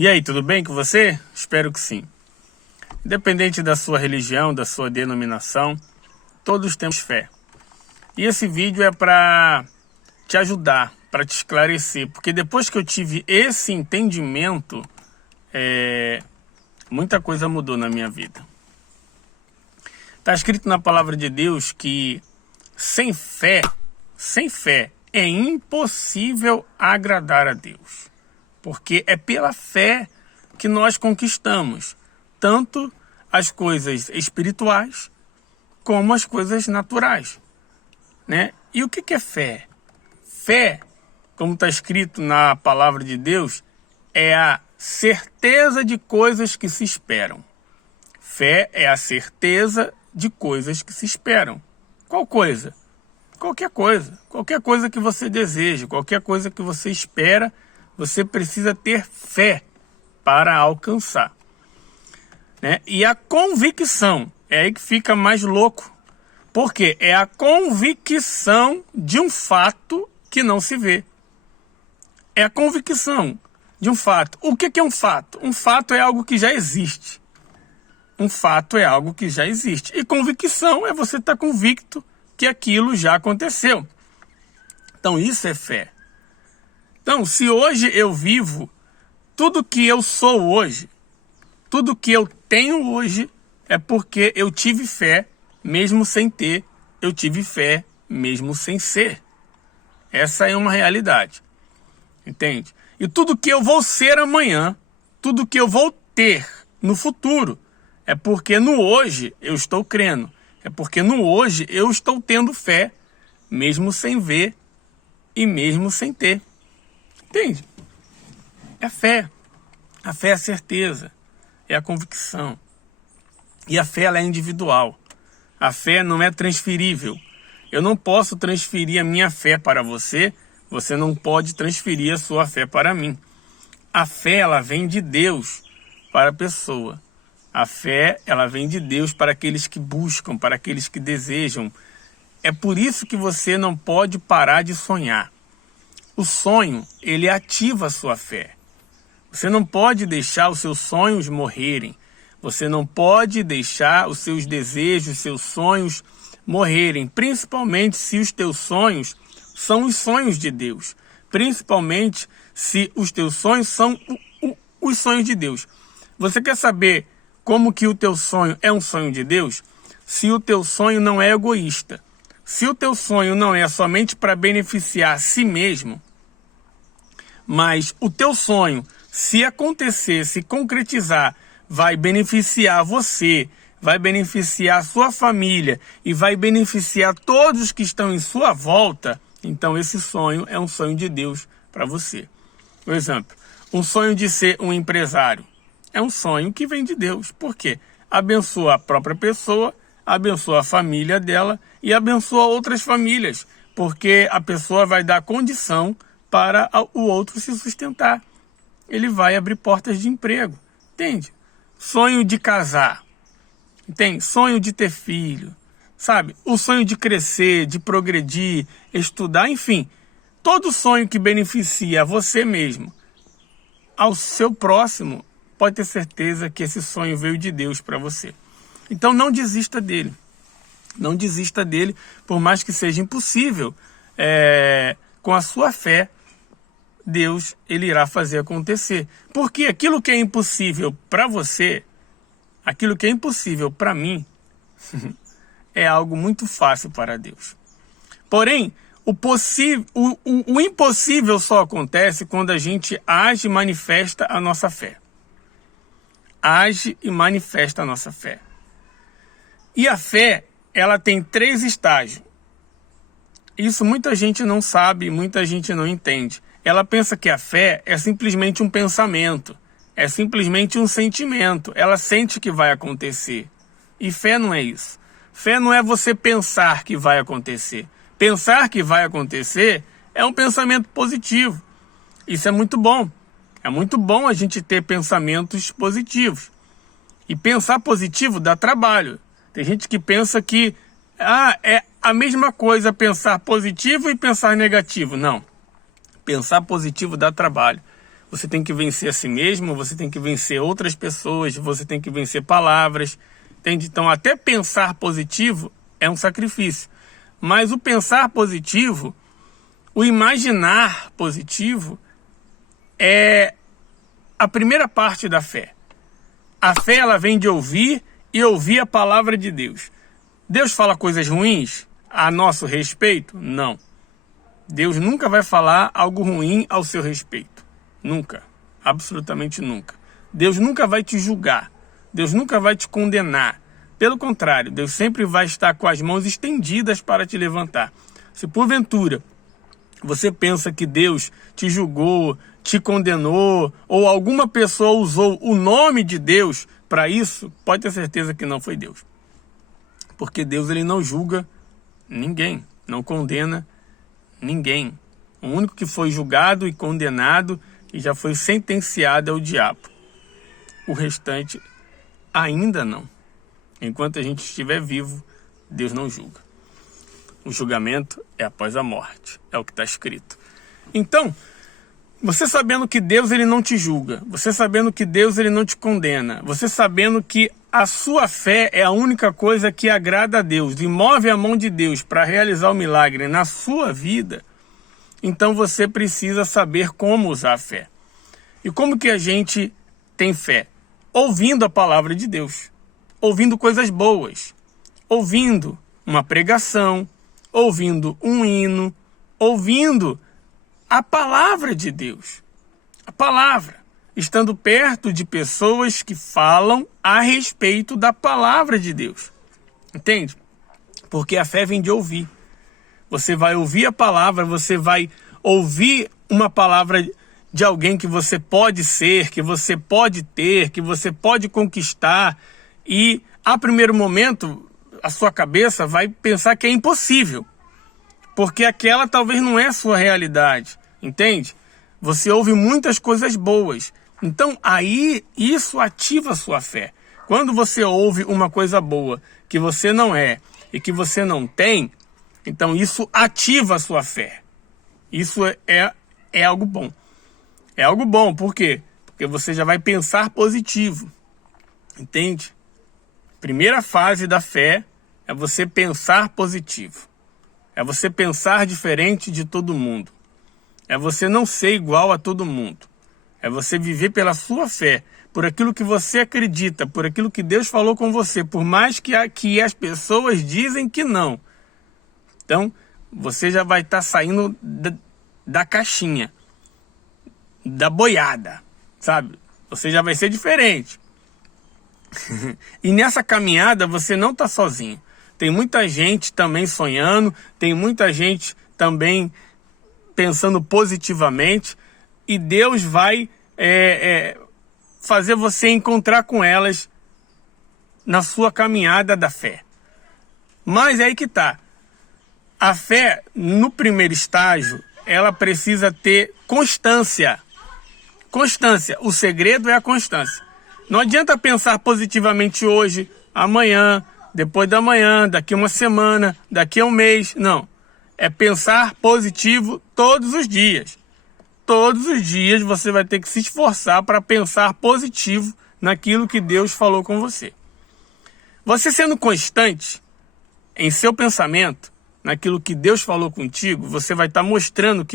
E aí, tudo bem com você? Espero que sim. Independente da sua religião, da sua denominação, todos temos fé. E esse vídeo é para te ajudar, para te esclarecer, porque depois que eu tive esse entendimento, muita coisa mudou na minha vida. Está escrito na palavra de Deus que sem fé é impossível agradar a Deus. Porque é pela fé que nós conquistamos tanto as coisas espirituais como as coisas naturais, né? E o que é fé? Fé, como está escrito na palavra de Deus, é a certeza de coisas que se esperam. Fé é a certeza de coisas que se esperam. Qual coisa? Qualquer coisa. Qualquer coisa que você deseja, qualquer coisa que você espera, você precisa ter fé para alcançar, né? E a convicção, é aí que fica mais louco. Porque é a convicção de um fato que não se vê. É a convicção de um fato. O que é um fato? Um fato é algo que já existe. Um fato é algo que já existe. E convicção é você estar convicto que aquilo já aconteceu. Então isso é fé. Então, se hoje eu vivo tudo que eu sou hoje, tudo que eu tenho hoje, é porque eu tive fé, mesmo sem ter, eu tive fé, mesmo sem ser. Essa é uma realidade, entende? E tudo que eu vou ser amanhã, tudo que eu vou ter no futuro, é porque no hoje eu estou crendo, é porque no hoje eu estou tendo fé, mesmo sem ver e mesmo sem ter. Entende? É fé. A fé é a certeza, é a convicção. E a fé ela é individual. A fé não é transferível. Eu não posso transferir a minha fé para você, você não pode transferir a sua fé para mim. A fé ela vem de Deus para a pessoa. A fé ela vem de Deus para aqueles que buscam, para aqueles que desejam. É por isso que você não pode parar de sonhar. O sonho, ele ativa a sua fé. Você não pode deixar os seus sonhos morrerem. Você não pode deixar os seus desejos, os seus sonhos morrerem. Principalmente se os teus sonhos são os sonhos de Deus. Principalmente se os teus sonhos são os sonhos de Deus. Você quer saber como que o teu sonho é um sonho de Deus? Se o teu sonho não é egoísta. Se o teu sonho não é somente para beneficiar a si mesmo, mas o teu sonho, se acontecer, se concretizar, vai beneficiar você, vai beneficiar a sua família e vai beneficiar todos os que estão em sua volta, então esse sonho é um sonho de Deus para você. Por exemplo, um sonho de ser um empresário é um sonho que vem de Deus. Por quê? Abençoa a própria pessoa, abençoa a família dela e abençoa outras famílias, porque a pessoa vai dar condição para o outro se sustentar. Ele vai abrir portas de emprego, entende? Sonho de casar, entende? Sonho de ter filho, sabe? O sonho de crescer, de progredir, estudar, enfim. Todo sonho que beneficia a você mesmo, ao seu próximo, pode ter certeza que esse sonho veio de Deus para você. Então não desista dele. Não desista dele, por mais que seja impossível. Com a sua fé, Deus ele irá fazer acontecer. Porque aquilo que é impossível para você, aquilo que é impossível para mim, é algo muito fácil para Deus. Porém, o impossível só acontece quando a gente age e manifesta a nossa fé. Age e manifesta a nossa fé. E a fé, ela tem 3 estágios. Isso muita gente não sabe, muita gente não entende. Ela pensa que a fé é simplesmente um pensamento, é simplesmente um sentimento. Ela sente que vai acontecer. E fé não é isso. Fé não é você pensar que vai acontecer. Pensar que vai acontecer é um pensamento positivo. Isso é muito bom. É muito bom a gente ter pensamentos positivos. E pensar positivo dá trabalho. Tem gente que pensa que é a mesma coisa pensar positivo e pensar negativo. Não. Pensar positivo dá trabalho. você tem que vencer a si mesmo, você tem que vencer outras pessoas, você tem que vencer palavras, entende? Então, até pensar positivo é um sacrifício. Mas o pensar positivo, o imaginar positivo, é a primeira parte da fé. A fé, ela vem de ouvir e ouvir a palavra de Deus. Deus fala coisas ruins a nosso respeito? Não. Deus nunca vai falar algo ruim ao seu respeito. Nunca. Absolutamente nunca. Deus nunca vai te julgar. Deus nunca vai te condenar. Pelo contrário, Deus sempre vai estar com as mãos estendidas para te levantar. Se porventura você pensa que Deus te julgou, te condenou, ou alguma pessoa usou o nome de Deus para isso, pode ter certeza que não foi Deus. Porque Deus, ele não julga ninguém, não condena ninguém. O único que foi julgado e condenado e já foi sentenciado é o diabo. O restante ainda não. Enquanto a gente estiver vivo, Deus não julga. O julgamento é após a morte, é o que está escrito. Então, você sabendo que Deus, ele não te julga, você sabendo que Deus, ele não te condena, você sabendo que a sua fé é a única coisa que agrada a Deus e move a mão de Deus para realizar o milagre na sua vida, então você precisa saber como usar a fé. E como que a gente tem fé? Ouvindo a palavra de Deus, ouvindo coisas boas, ouvindo uma pregação, ouvindo um hino, ouvindo a palavra de Deus. A palavra. Estando perto de pessoas que falam a respeito da palavra de Deus. Entende? Porque a fé vem de ouvir. Você vai ouvir a palavra, você vai ouvir uma palavra de alguém que você pode ser, que você pode ter, que você pode conquistar. E, a primeiro momento, a sua cabeça vai pensar que é impossível. Porque aquela talvez não é a sua realidade. Entende? Você ouve muitas coisas boas. Então, aí, isso ativa a sua fé. Quando você ouve uma coisa boa que você não é e que você não tem, então isso ativa a sua fé. Isso é algo bom. É algo bom, por quê? Porque você já vai pensar positivo. Entende? Primeira fase da fé é você pensar positivo. É você pensar diferente de todo mundo. É você não ser igual a todo mundo. É você viver pela sua fé, por aquilo que você acredita, por aquilo que Deus falou com você, por mais que as pessoas dizem que não. Então, você já vai estar saindo da caixinha, da boiada, sabe? Você já vai ser diferente. E nessa caminhada você não está sozinho. Tem muita gente também sonhando, tem muita gente também pensando positivamente, e Deus vai fazer você encontrar com elas na sua caminhada da fé. Mas é aí que está. A fé, no primeiro estágio, ela precisa ter constância. Constância. O segredo é a constância. Não adianta pensar positivamente hoje, amanhã, depois da manhã, daqui uma semana, daqui a um mês. Não. É pensar positivo todos os dias. Todos os dias você vai ter que se esforçar para pensar positivo naquilo que Deus falou com você. Você sendo constante em seu pensamento, naquilo que Deus falou contigo, você vai estar mostrando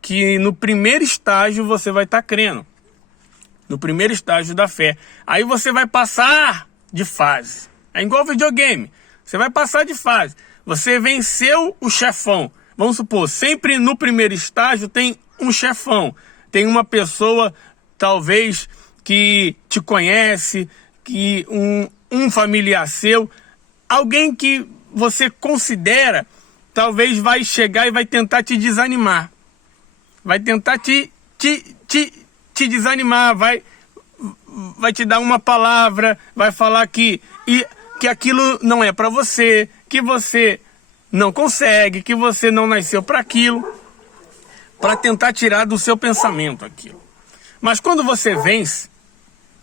que no primeiro estágio você vai estar crendo. No primeiro estágio da fé. Aí você vai passar de fase. É igual videogame. Você vai passar de fase. Você venceu o chefão. Vamos supor, sempre no primeiro estágio tem um chefão. Tem uma pessoa, talvez, que te conhece, que um familiar seu, alguém que você considera, talvez vai chegar e vai tentar te desanimar. Vai tentar te desanimar, vai te dar uma palavra, vai falar que aquilo não é para você, que você não consegue, que você não nasceu para aquilo, para tentar tirar do seu pensamento aquilo. Mas quando você vence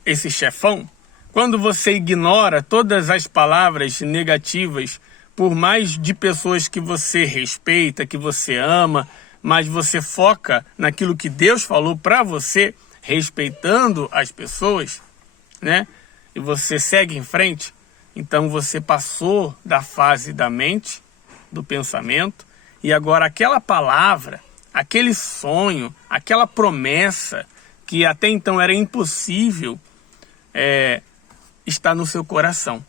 esse chefão, quando você ignora todas as palavras negativas, por mais de pessoas que você respeita, que você ama, mas você foca naquilo que Deus falou para você, respeitando as pessoas, né? E você segue em frente, então você passou da fase da mente, do pensamento, e agora aquela palavra, aquele sonho, aquela promessa que até então era impossível, está no seu coração.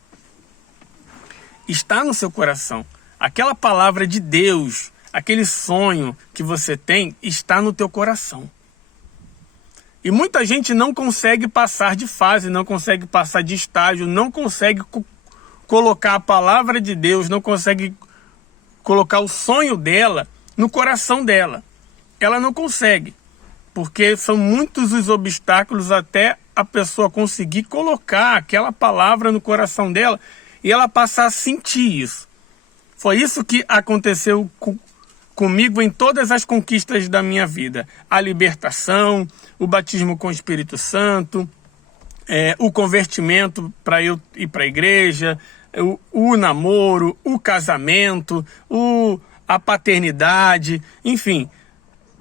Está no seu coração. Aquela palavra de Deus, aquele sonho que você tem, está no teu coração. E muita gente não consegue passar de fase, não consegue passar de estágio, não consegue colocar a palavra de Deus, não consegue colocar o sonho dela no coração dela. Ela não consegue, porque são muitos os obstáculos até a pessoa conseguir colocar aquela palavra no coração dela e ela passar a sentir isso. Foi isso que aconteceu comigo em todas as conquistas da minha vida. A libertação, o batismo com o Espírito Santo, o convertimento para eu ir para a igreja, o namoro, o casamento, a paternidade, enfim.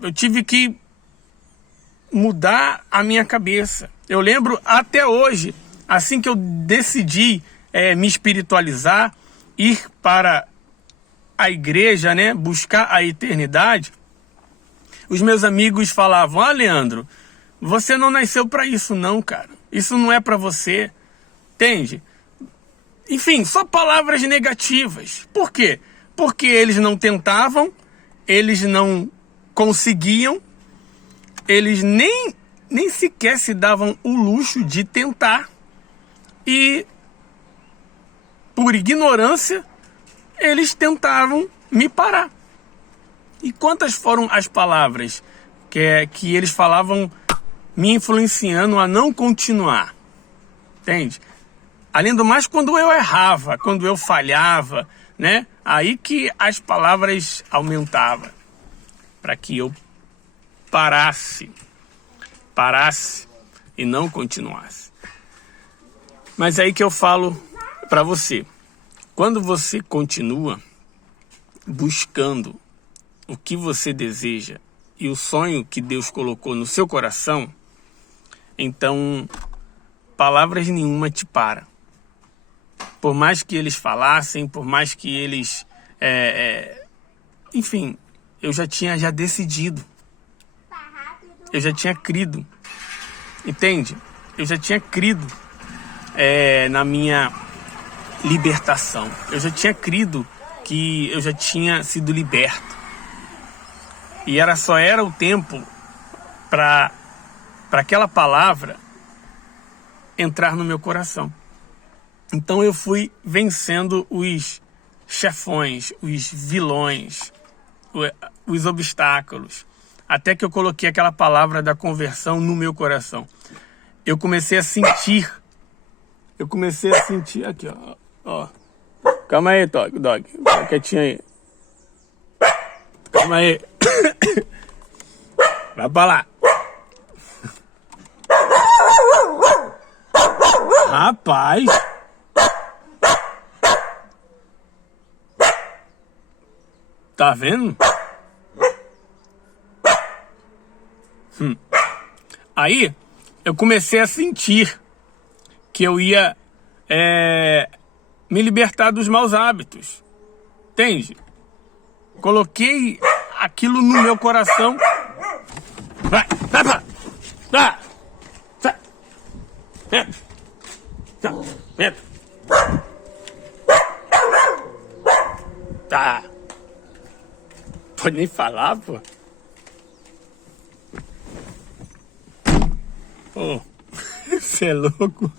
Eu tive que mudar a minha cabeça. Eu lembro até hoje, assim que eu decidi me espiritualizar, ir para a igreja, né, buscar a eternidade, os meus amigos falavam: ah, Leandro, você não nasceu para isso não, cara. Isso não é para você. Entende? Enfim, só palavras negativas. Por quê? Porque eles não tentavam, eles não conseguiam, eles nem sequer se davam o luxo de tentar. E, por ignorância, eles tentavam me parar. E quantas foram as palavras que eles falavam me influenciando a não continuar? Entende? Além do mais, quando eu errava, quando eu falhava, né? Aí que as palavras aumentavam para que eu parasse e não continuasse. Mas aí que eu falo para você, quando você continua buscando o que você deseja e o sonho que Deus colocou no seu coração, então palavras nenhuma te para. Por mais que eles falassem, por mais que eles... enfim, eu já tinha decidido. Eu já tinha crido. Entende? Eu já tinha crido na minha libertação. Eu já tinha crido que eu já tinha sido liberto. E só era o tempo para aquela palavra entrar no meu coração. Então eu fui vencendo os chefões, os vilões, os obstáculos, até que eu coloquei aquela palavra da conversão no meu coração. Eu comecei a sentir, aqui, ó. Calma aí, Dog, fica quietinho aí. Calma aí. Vai pra lá. Rapaz. Tá vendo? Aí eu comecei a sentir que eu ia me libertar dos maus hábitos. Entende? Coloquei aquilo no meu coração. Vai, entra. Tá. Pode nem falar, pô. Pô, você é louco?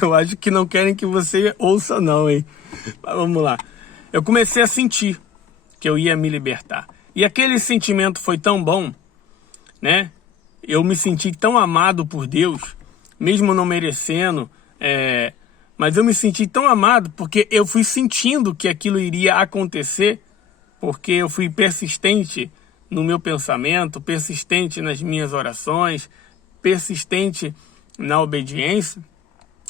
Eu acho que não querem que você ouça não, hein? Mas vamos lá. Eu comecei a sentir que eu ia me libertar. E aquele sentimento foi tão bom, né? Eu me senti tão amado por Deus, mesmo não merecendo, mas eu me senti tão amado porque eu fui sentindo que aquilo iria acontecer, porque eu fui persistente no meu pensamento, persistente nas minhas orações, persistente na obediência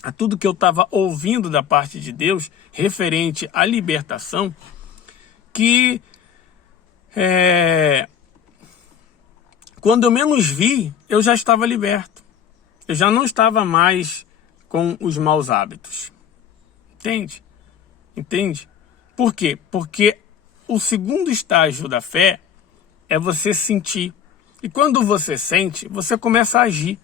a tudo que eu estava ouvindo da parte de Deus referente à libertação, que Quando eu menos vi, eu já estava liberto. Eu já não estava mais com os maus hábitos. Entende? Entende? Por quê? Porque o segundo estágio da fé é você sentir. E quando você sente, você começa a agir.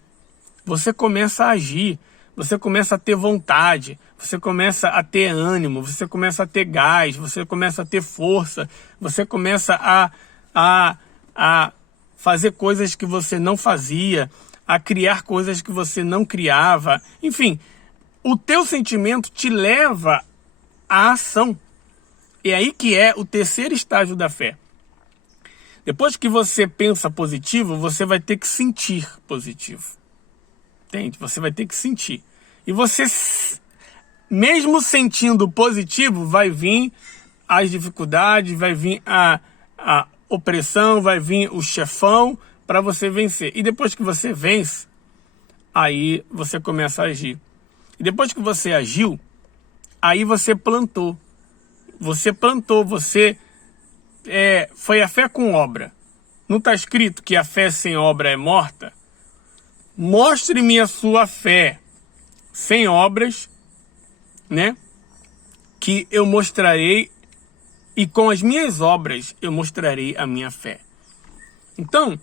Você começa a agir. Você começa a ter vontade. Você começa a ter ânimo. Você começa a ter gás. Você começa a ter força. Você começa a fazer coisas que você não fazia. A criar coisas que você não criava. Enfim, o teu sentimento te leva à ação. É aí que é o terceiro estágio da fé. Depois que você pensa positivo, você vai ter que sentir positivo. Entende? Você vai ter que sentir. E você, mesmo sentindo positivo, vai vir as dificuldades, vai vir a opressão, vai vir o chefão para você vencer. E depois que você vence, aí você começa a agir. E depois que você agiu, aí você plantou. Você plantou, você... foi a fé com obra. Não está escrito que a fé sem obra é morta? Mostre-me a sua fé sem obras, né? Que eu mostrarei, e com as minhas obras eu mostrarei a minha fé. Então,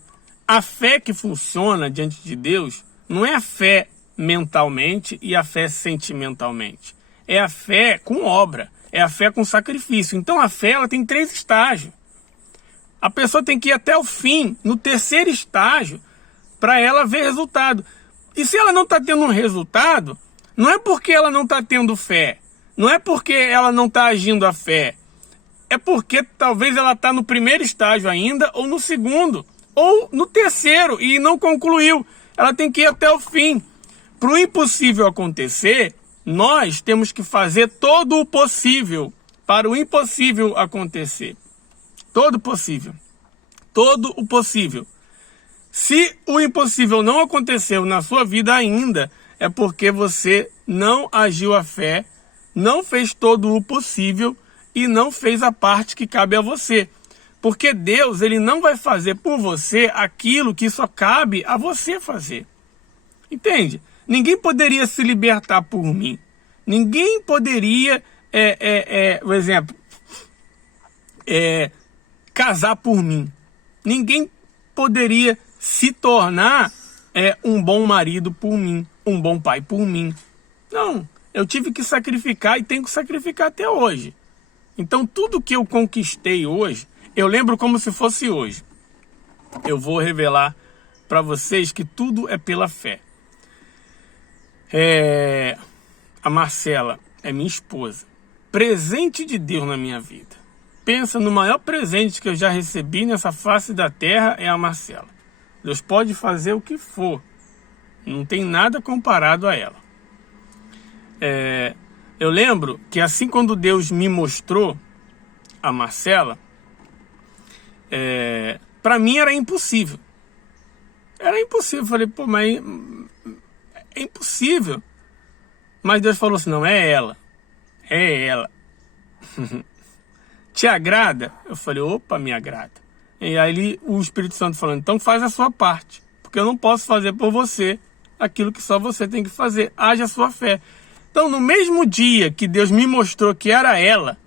a fé que funciona diante de Deus não é a fé mentalmente e a fé sentimentalmente. É a fé com obra. É a fé com sacrifício. Então a fé ela tem 3 estágios. A pessoa tem que ir até o fim, no terceiro estágio, para ela ver resultado. E se ela não está tendo um resultado, não é porque ela não está tendo fé. Não é porque ela não está agindo a fé. É porque talvez ela está no primeiro estágio ainda, ou no segundo, ou no terceiro, e não concluiu. Ela tem que ir até o fim. Para o impossível acontecer, nós temos que fazer todo o possível para o impossível acontecer. Todo possível. Todo o possível. Se o impossível não aconteceu na sua vida ainda, é porque você não agiu a fé, não fez todo o possível e não fez a parte que cabe a você. Porque Deus, ele não vai fazer por você aquilo que só cabe a você fazer. Entende? Ninguém poderia se libertar por mim. Ninguém poderia, por exemplo, casar por mim. Ninguém poderia se tornar um bom marido por mim, um bom pai por mim. Não, eu tive que sacrificar e tenho que sacrificar até hoje. Então tudo que eu conquistei hoje, eu lembro como se fosse hoje. Eu vou revelar para vocês que tudo é pela fé. A Marcela é minha esposa. Presente de Deus na minha vida. Pensa no maior presente que eu já recebi nessa face da terra é a Marcela. Deus pode fazer o que for. Não tem nada comparado a ela. Eu lembro que assim quando Deus me mostrou a Marcela, para mim era impossível. Era impossível. Eu falei, pô, mas é impossível. Mas Deus falou assim, não, é ela. É ela. Te agrada? Eu falei, opa, me agrada. E aí o Espírito Santo falando, então faz a sua parte. Porque eu não posso fazer por você aquilo que só você tem que fazer. Haja a sua fé. Então, no mesmo dia que Deus me mostrou que era ela,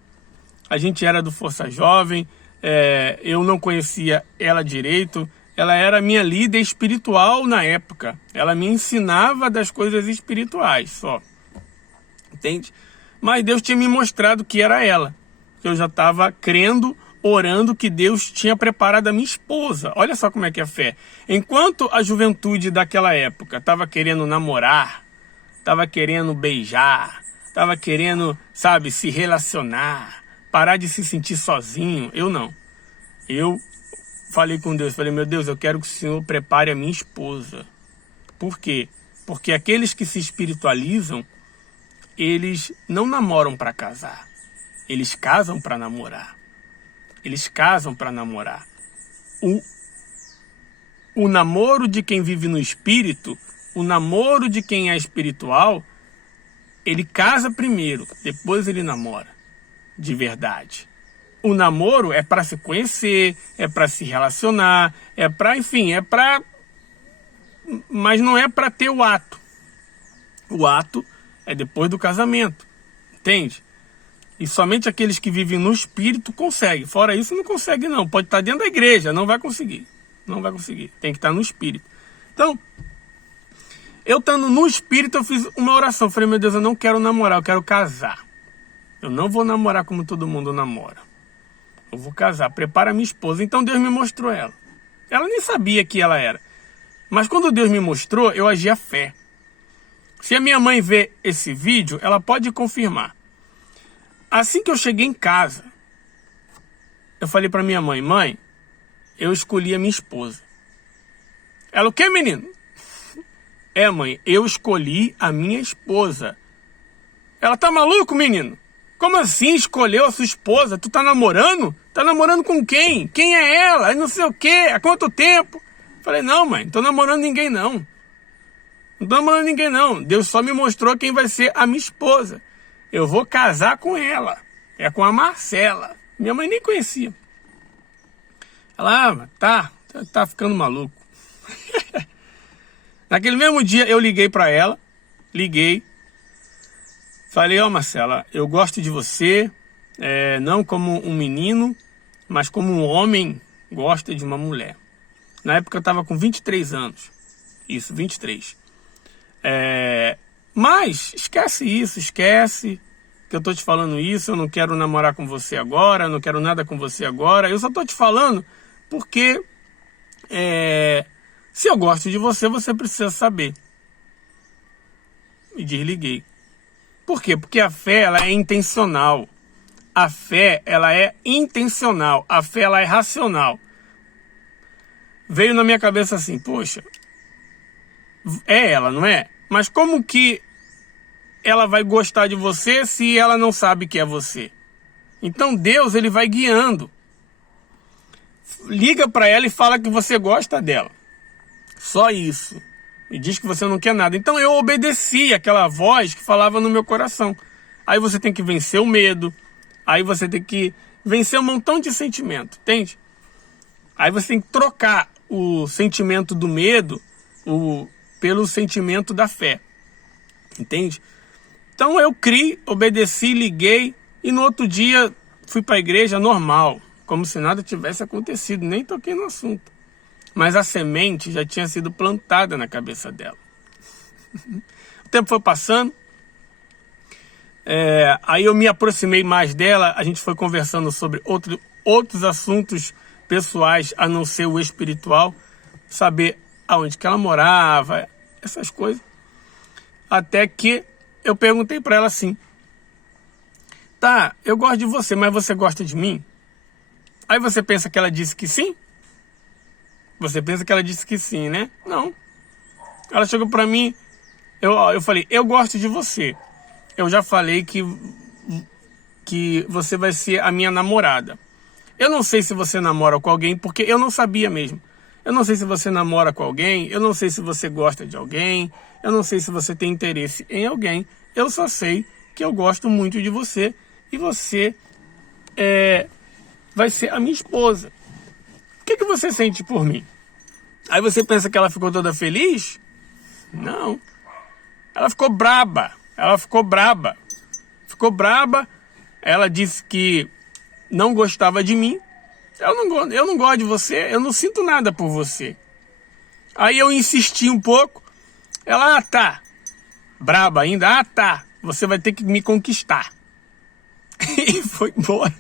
a gente era do Força Jovem, eu não conhecia ela direito, ela era minha líder espiritual na época. Ela me ensinava das coisas espirituais só. Entende? Mas Deus tinha me mostrado que era ela. Eu já estava crendo, orando que Deus tinha preparado a minha esposa. Olha só como é que é a fé. Enquanto a juventude daquela época estava querendo namorar, estava querendo beijar, estava querendo, sabe, se relacionar, parar de se sentir sozinho, eu não. Eu falei com Deus, falei, meu Deus, eu quero que o Senhor prepare a minha esposa. Por quê? Porque aqueles que se espiritualizam, eles não namoram para casar. Eles casam para namorar. Eles casam para namorar. O namoro de quem vive no espírito, o namoro de quem é espiritual, ele casa primeiro, depois ele namora. De verdade. o namoro é para se conhecer, é para se relacionar, é para, enfim, é para... Mas não é para ter o ato. O ato é depois do casamento, entende? E somente aqueles que vivem no espírito conseguem. Fora isso, não consegue não. Pode estar dentro da igreja, não vai conseguir. Não vai conseguir. Tem que estar no espírito. Então, eu estando no espírito, eu fiz uma oração. Falei, meu Deus, eu não quero namorar, eu quero casar. Eu não vou namorar como todo mundo namora. Eu vou casar. Prepara minha esposa. Então Deus me mostrou ela. Ela nem sabia que ela era. Mas quando Deus me mostrou, eu agi a fé. Se a minha mãe ver esse vídeo, ela pode confirmar. Assim que eu cheguei em casa, eu falei para minha mãe, mãe, eu escolhi a minha esposa. Ela, o que, menino? É, mãe, eu escolhi a minha esposa. Ela, tá maluco, menino? Como assim escolheu a sua esposa? Tu tá namorando? Tá namorando com quem? Quem é ela? Não sei o quê. Há quanto tempo? Falei, não, mãe, não tô namorando ninguém, não. Não tô namorando ninguém, não. Deus só me mostrou quem vai ser a minha esposa. Eu vou casar com ela. É com a Marcela. Minha mãe nem conhecia. Ela, tá ficando maluco. Naquele mesmo dia eu liguei para ela. Falei, ó, Marcela, eu gosto de você. Não como um menino, mas como um homem gosta de uma mulher. Na época eu tava com 23 anos. Isso, 23. Mas esquece isso, esquece que eu tô te falando isso, eu não quero namorar com você agora, não quero nada com você agora, eu só tô te falando porque se eu gosto de você, você precisa saber. E desliguei. Por quê? Porque a fé, ela é intencional. A fé, ela é intencional. A fé, ela é racional. Veio na minha cabeça assim, poxa, é ela, não é? Mas como que ela vai gostar de você se ela não sabe que é você? Então Deus, ele vai guiando. Liga para ela e fala que você gosta dela. Só isso. E diz que você não quer nada. Então eu obedeci aquela voz que falava no meu coração. Aí você tem que vencer o medo. Aí você tem que vencer um montão de sentimento, entende? Aí você tem que trocar o sentimento do medo pelo sentimento da fé. Entende? Então eu criei, obedeci, liguei e no outro dia fui para a igreja normal, como se nada tivesse acontecido, nem toquei no assunto. Mas a semente já tinha sido plantada na cabeça dela. O tempo foi passando, aí eu me aproximei mais dela, a gente foi conversando sobre outros assuntos pessoais, a não ser o espiritual, saber aonde que ela morava, essas coisas. Até que eu perguntei para ela assim, tá, eu gosto de você, mas você gosta de mim? Aí você pensa que ela disse que sim? Você pensa que ela disse que sim, né? Não. Ela chegou para mim, eu falei, eu gosto de você. Eu já falei que você vai ser a minha namorada. Eu não sei se você namora com alguém, porque eu não sabia mesmo. Eu não sei se você namora com alguém, eu não sei se você gosta de alguém, eu não sei se você tem interesse em alguém. Eu só sei que eu gosto muito de você e você vai ser a minha esposa. O que você sente por mim? Aí você pensa que ela ficou toda feliz? Não. Ela ficou braba. Ficou braba. Ela disse que não gostava de mim. Eu não gosto de você, eu não sinto nada por você. Aí eu insisti um pouco. Ela, tá. Braba ainda, tá. Você vai ter que me conquistar. E foi embora.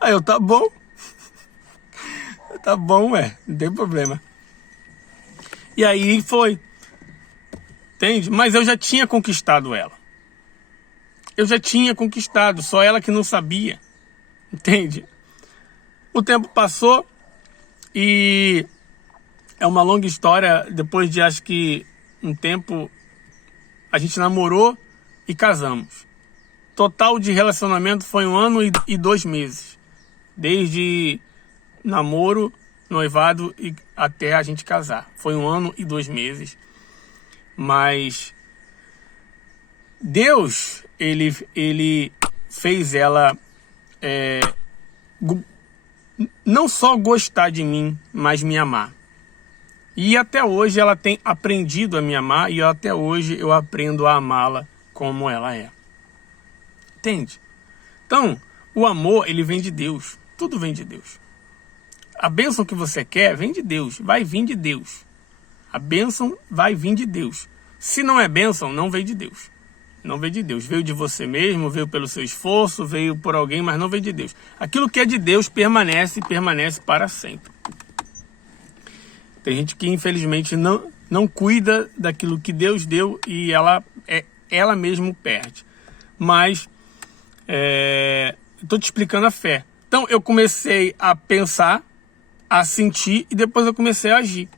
Aí eu, tá bom. Tá bom, não tem problema. E aí foi. Entende? Mas eu já tinha conquistado ela. Eu já tinha conquistado, só ela que não sabia. Entende? O tempo passou e é uma longa história. Depois de acho que um tempo a gente namorou e casamos. Total de relacionamento foi 1 ano e 2 meses. Desde namoro, noivado e até a gente casar. Foi 1 ano e 2 meses. Mas Deus, ele fez ela não só gostar de mim, mas me amar. E até hoje ela tem aprendido a me amar e até hoje eu aprendo a amá-la como ela é. Entende? Então, o amor, ele vem de Deus. Tudo vem de Deus. A bênção que você quer vem de Deus, vai vir de Deus. A bênção vai vir de Deus. Se não é bênção, não veio de Deus. Não veio de Deus. Veio de você mesmo, veio pelo seu esforço, veio por alguém, mas não veio de Deus. Aquilo que é de Deus permanece para sempre. Tem gente que infelizmente não cuida daquilo que Deus deu e ela mesmo perde. Mas estou te explicando a fé. Então eu comecei a pensar, a sentir e depois eu comecei a agir.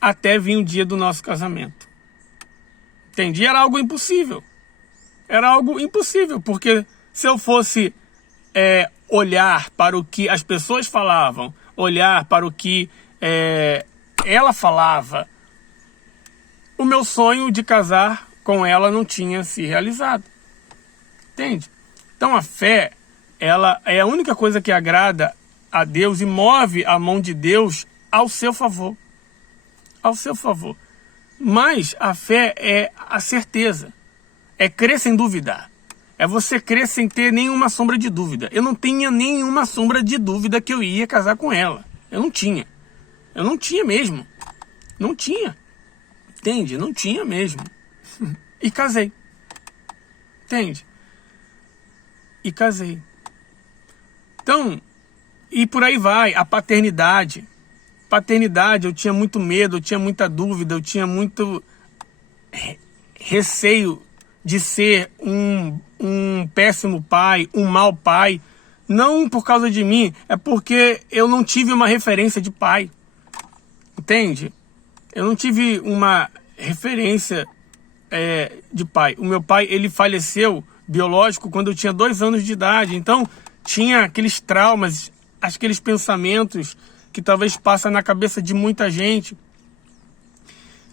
Até vir o dia do nosso casamento. Entendi? Era algo impossível. Era algo impossível, porque se eu fosse olhar para o que as pessoas falavam, olhar para o que ela falava, o meu sonho de casar com ela não tinha se realizado. Entende? Então a fé, ela é a única coisa que agrada a Deus e move a mão de Deus ao seu favor. Ao seu favor. Mas a fé é a certeza. É crer sem duvidar. É você crer sem ter nenhuma sombra de dúvida. Eu não tinha nenhuma sombra de dúvida que eu ia casar com ela. Eu não tinha. Eu não tinha mesmo. Não tinha. Entende? Não tinha mesmo. E casei. Entende? E casei. Então, e por aí vai. A paternidade. Paternidade, eu tinha muito medo, eu tinha muita dúvida, eu tinha muito receio de ser um péssimo pai, um mau pai. Não por causa de mim, é porque eu não tive uma referência de pai. Entende? Eu não tive uma referência de pai. O meu pai, ele faleceu biológico quando eu tinha 2 anos de idade. Então, tinha aqueles traumas, aqueles pensamentos que talvez passa na cabeça de muita gente.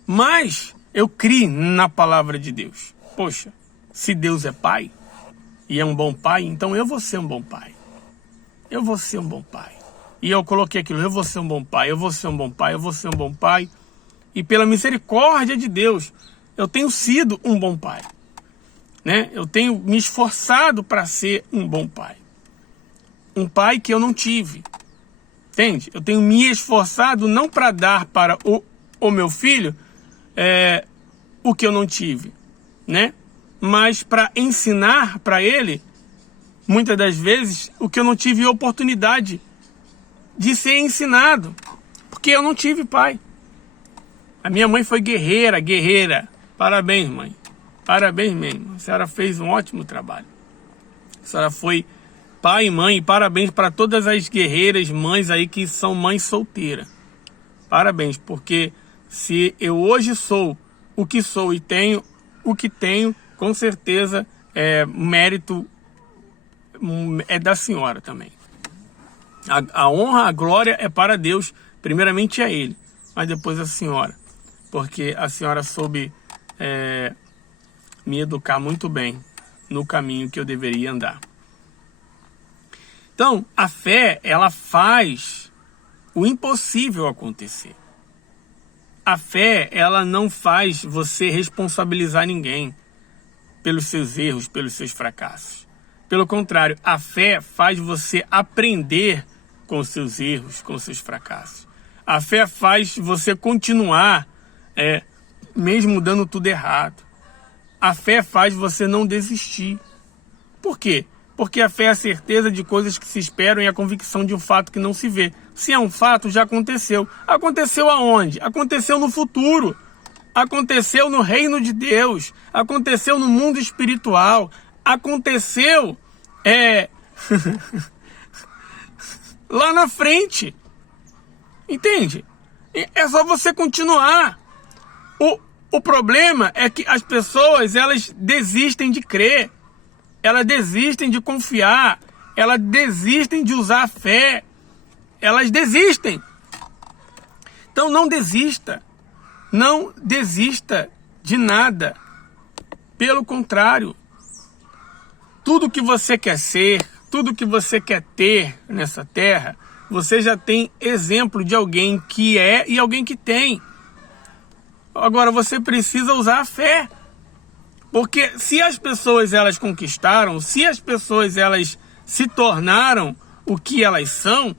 Mas eu criei na palavra de Deus. Poxa, se Deus é pai e é um bom pai, então eu vou ser um bom pai. Eu vou ser um bom pai. E eu coloquei aquilo, eu vou ser um bom pai, eu vou ser um bom pai, eu vou ser um bom pai. E pela misericórdia de Deus, eu tenho sido um bom pai. Né? Eu tenho me esforçado para ser um bom pai. Um pai que eu não tive. Entende? Eu tenho me esforçado não para dar para o meu filho o que eu não tive, né? Mas para ensinar para ele, muitas das vezes, o que eu não tive oportunidade de ser ensinado. Porque eu não tive pai. A minha mãe foi guerreira. Parabéns, mãe. Parabéns mesmo. A senhora fez um ótimo trabalho. A senhora foi pai e mãe, e parabéns para todas as guerreiras, mães aí que são mães solteiras. Parabéns, porque se eu hoje sou o que sou e tenho o que tenho, com certeza mérito é da senhora também. A honra, a glória é para Deus, primeiramente a Ele, mas depois a senhora. Porque a senhora soube me educar muito bem no caminho que eu deveria andar. Então, a fé, ela faz o impossível acontecer. A fé, ela não faz você responsabilizar ninguém pelos seus erros, pelos seus fracassos. Pelo contrário, a fé faz você aprender com os seus erros, com os seus fracassos. A fé faz você continuar, mesmo dando tudo errado. A fé faz você não desistir. Por quê? Porque a fé é a certeza de coisas que se esperam e a convicção de um fato que não se vê. Se é um fato, já aconteceu. Aconteceu aonde? Aconteceu no futuro. Aconteceu no reino de Deus. Aconteceu no mundo espiritual. Aconteceu lá na frente. Entende? É só você continuar. O problema é que as pessoas, elas desistem de crer. Elas desistem de confiar, elas desistem de usar a fé, elas desistem. Então não desista de nada. Pelo contrário, tudo que você quer ser, tudo que você quer ter nessa terra, você já tem exemplo de alguém que é e alguém que tem. Agora você precisa usar a fé. Porque se as pessoas elas conquistaram, se as pessoas elas se tornaram o que elas são,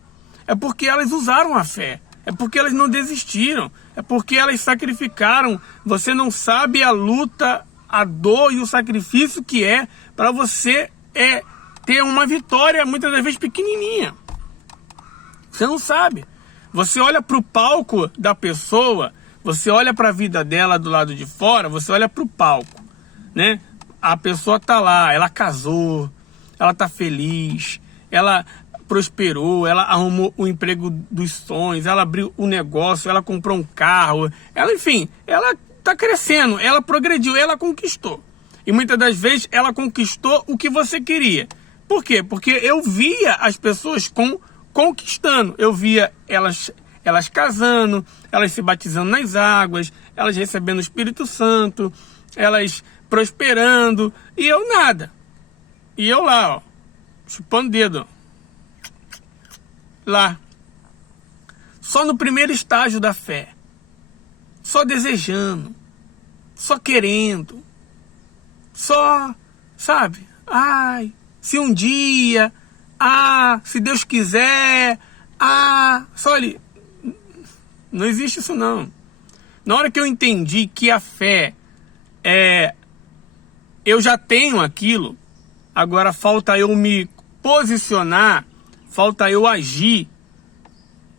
é porque elas usaram a fé. É porque elas não desistiram. É porque elas sacrificaram. Você não sabe a luta, a dor e o sacrifício que é para você ter uma vitória, muitas das vezes pequenininha. Você não sabe. Você olha para o palco da pessoa, você olha para a vida dela do lado de fora, você olha para o palco, né? A pessoa tá lá, ela casou, ela tá feliz, ela prosperou, ela arrumou o emprego dos sonhos, ela abriu o negócio, ela comprou um carro, ela, enfim, ela tá crescendo, ela progrediu, ela conquistou. E muitas das vezes ela conquistou o que você queria. Por quê? Porque eu via as pessoas conquistando, eu via elas casando, elas se batizando nas águas, elas recebendo o Espírito Santo, elas prosperando, e eu nada. E eu lá, ó, chupando dedo, lá, só no primeiro estágio da fé, só desejando, só querendo, só, sabe, ai, se um dia, se Deus quiser, só ali. Não existe isso não. Na hora que eu entendi que a fé eu já tenho aquilo, agora falta eu me posicionar, falta eu agir.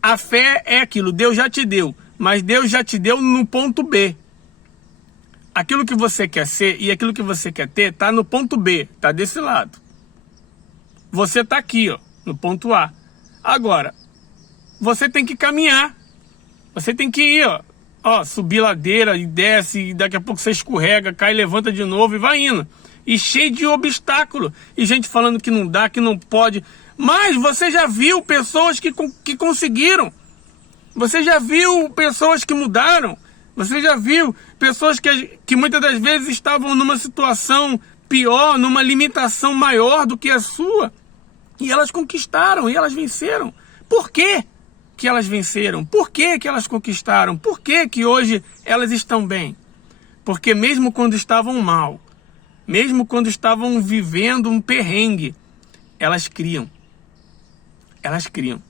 A fé é aquilo, Deus já te deu, mas Deus já te deu no ponto B. Aquilo que você quer ser e aquilo que você quer ter tá no ponto B, tá desse lado. Você tá aqui, ó, no ponto A. Agora, você tem que caminhar. Você tem que ir, ó, subir ladeira e desce, e daqui a pouco você escorrega, cai, levanta de novo e vai indo. E cheio de obstáculo. E gente falando que não dá, que não pode. Mas você já viu pessoas que conseguiram. Você já viu pessoas que mudaram. Você já viu pessoas que muitas das vezes estavam numa situação pior, numa limitação maior do que a sua. E elas conquistaram, e elas venceram. Por quê que elas venceram? Por que que elas conquistaram? Por que que hoje elas estão bem? Porque mesmo quando estavam mal, mesmo quando estavam vivendo um perrengue, elas criam. Elas criam.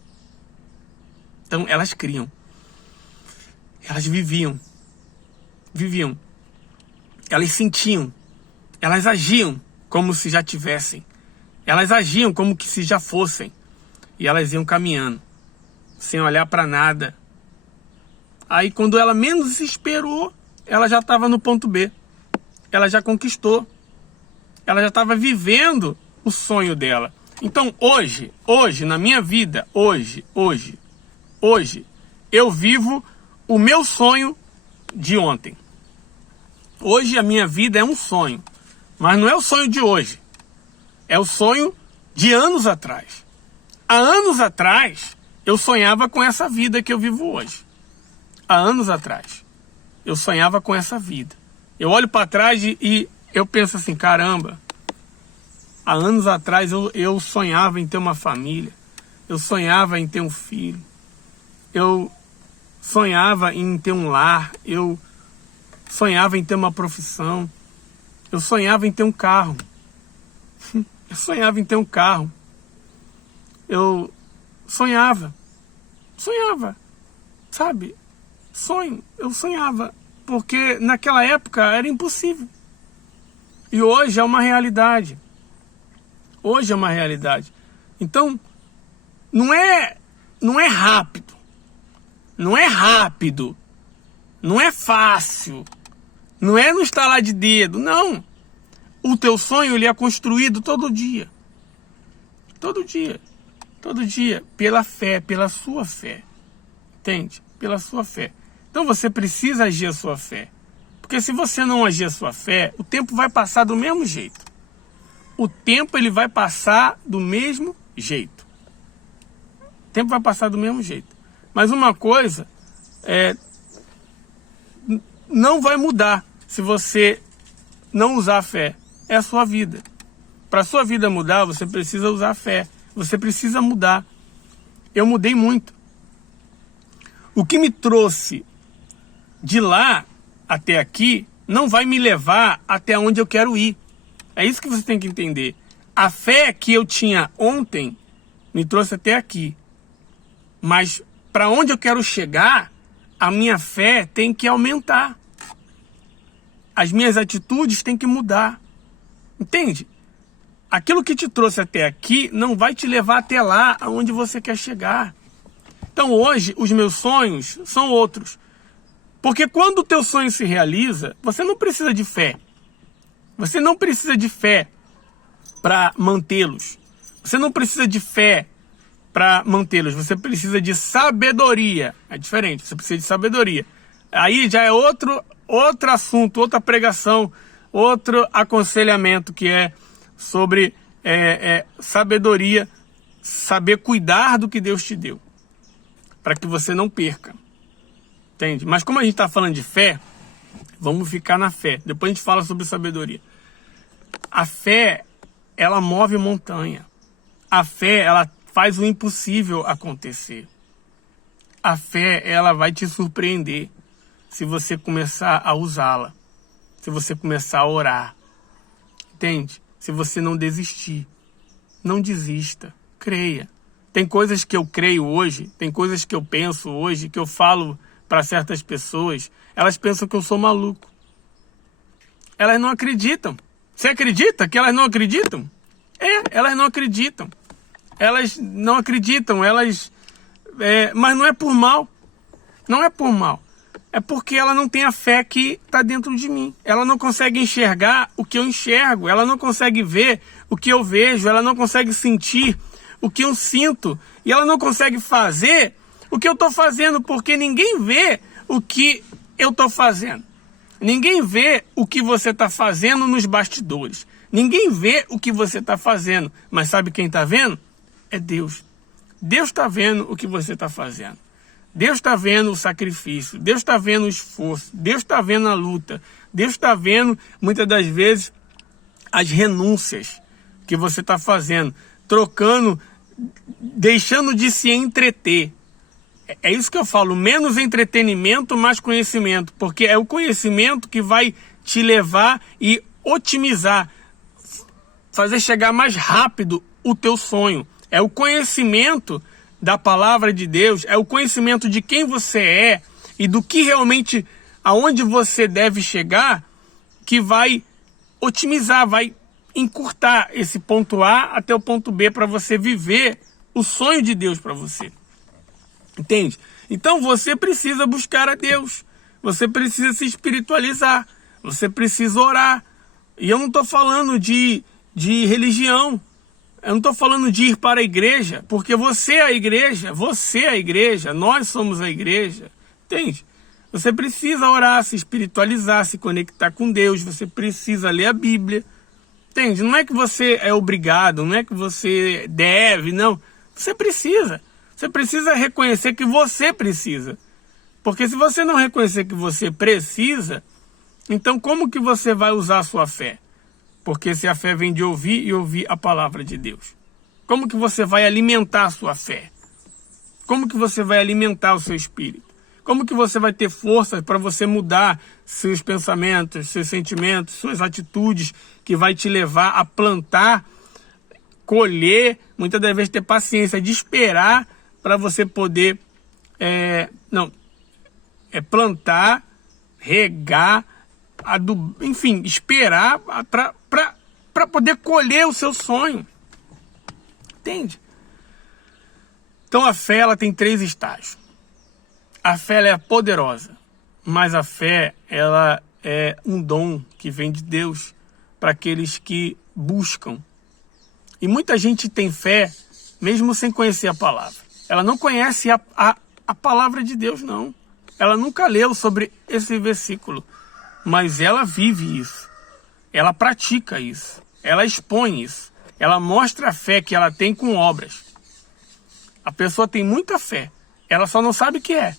Então, elas criam. Elas viviam. Viviam. Elas sentiam. Elas agiam como se já tivessem. Elas agiam como que se já fossem. E elas iam caminhando, sem olhar para nada. Aí quando ela menos se esperou, ela já estava no ponto B. Ela já conquistou. Ela já estava vivendo o sonho dela. Então hoje, na minha vida, hoje, eu vivo o meu sonho de ontem. Hoje a minha vida é um sonho. Mas não é o sonho de hoje. É o sonho de anos atrás. Há anos atrás, eu sonhava com essa vida que eu vivo hoje. Há anos atrás, eu sonhava com essa vida. Eu olho para trás e eu penso assim, caramba, há anos atrás eu sonhava em ter uma família. Eu sonhava em ter um filho. Eu sonhava em ter um lar. Eu sonhava em ter uma profissão. Eu sonhava em ter um carro. Eu sonhava em ter um carro. Eu sonhava, sabe? Eu sonhava, porque naquela época era impossível. E hoje é uma realidade. Hoje é uma realidade. Então, não é rápido. Não é rápido. Não é fácil. Não é no estalar de dedo, não. O teu sonho ele é construído todo dia. Todo dia. Todo dia. Pela fé, pela sua fé. Entende? Pela sua fé. Então você precisa agir a sua fé. Porque se você não agir a sua fé, o tempo vai passar do mesmo jeito. O tempo ele vai passar do mesmo jeito. O tempo vai passar do mesmo jeito. Mas uma coisa não vai mudar se você não usar a fé. É a sua vida. Para sua vida mudar, você precisa usar a fé. Você precisa mudar. Eu mudei muito. O que me trouxe de lá até aqui não vai me levar até onde eu quero ir. É isso que você tem que entender. A fé que eu tinha ontem me trouxe até aqui. Mas para onde eu quero chegar, a minha fé tem que aumentar. As minhas atitudes têm que mudar. Entende? Aquilo que te trouxe até aqui não vai te levar até lá aonde você quer chegar. Então hoje os meus sonhos são outros. Porque quando o teu sonho se realiza, você não precisa de fé. Você não precisa de fé para mantê-los. Você não precisa de fé para mantê-los. Você precisa de sabedoria. É diferente, você precisa de sabedoria. Aí já é outro assunto, outra pregação, outro aconselhamento que é sobre sabedoria, saber cuidar do que Deus te deu, para que você não perca. Entende? Mas como a gente está falando de fé, vamos ficar na fé. Depois a gente fala sobre sabedoria. A fé, ela move montanha. A fé, ela faz o impossível acontecer. A fé, ela vai te surpreender se você começar a usá-la. Se você começar a orar. Entende? Se você não desistir. Não desista. Creia. Tem coisas que eu creio hoje, tem coisas que eu penso hoje, que eu falo para certas pessoas, elas pensam que eu sou maluco. Elas não acreditam. Você acredita que elas não acreditam? Elas não acreditam. Elas não acreditam, mas não é por mal. Não é por mal. É porque ela não tem a fé que está dentro de mim. Ela não consegue enxergar o que eu enxergo. Ela não consegue ver o que eu vejo. Ela não consegue sentir o que eu sinto. E ela não consegue fazer o que eu estou fazendo, porque ninguém vê o que eu estou fazendo. Ninguém vê o que você está fazendo nos bastidores. Ninguém vê o que você está fazendo. Mas sabe quem está vendo? É Deus. Deus está vendo o que você está fazendo. Deus está vendo o sacrifício. Deus está vendo o esforço. Deus está vendo a luta. Deus está vendo, muitas das vezes, as renúncias que você está fazendo. Trocando, deixando de se entreter. É isso que eu falo, menos entretenimento, mais conhecimento, porque é o conhecimento que vai te levar e otimizar, fazer chegar mais rápido o teu sonho. É o conhecimento da palavra de Deus, é o conhecimento de quem você é e do que realmente, aonde você deve chegar, que vai otimizar, vai encurtar esse ponto A até o ponto B para você viver o sonho de Deus para você. Entende? Então você precisa buscar a Deus. Você precisa se espiritualizar. Você precisa orar. E eu não estou falando de religião. Eu não estou falando de ir para a igreja. Porque você é a igreja. Você é a igreja. Nós somos a igreja. Entende? Você precisa orar, se espiritualizar, se conectar com Deus. Você precisa ler a Bíblia. Entende? Não é que você é obrigado. Não é que você deve. Não. Você precisa. Você precisa reconhecer que você precisa. Porque se você não reconhecer que você precisa, então como que você vai usar a sua fé? Porque se a fé vem de ouvir e ouvir a palavra de Deus. Como que você vai alimentar a sua fé? Como que você vai alimentar o seu espírito? Como que você vai ter força para você mudar seus pensamentos, seus sentimentos, suas atitudes, que vai te levar a plantar, colher, muitas das vezes ter paciência de esperar para você poder plantar, regar, enfim, esperar para poder colher o seu sonho. Entende? Então a fé, ela tem 3 estágios. A fé, ela é poderosa, mas a fé, ela é um dom que vem de Deus para aqueles que buscam. E muita gente tem fé mesmo sem conhecer a palavra. Ela não conhece a palavra de Deus, não. Ela nunca leu sobre esse versículo. Mas ela vive isso. Ela pratica isso. Ela expõe isso. Ela mostra a fé que ela tem com obras. A pessoa tem muita fé. Ela só não sabe o que é.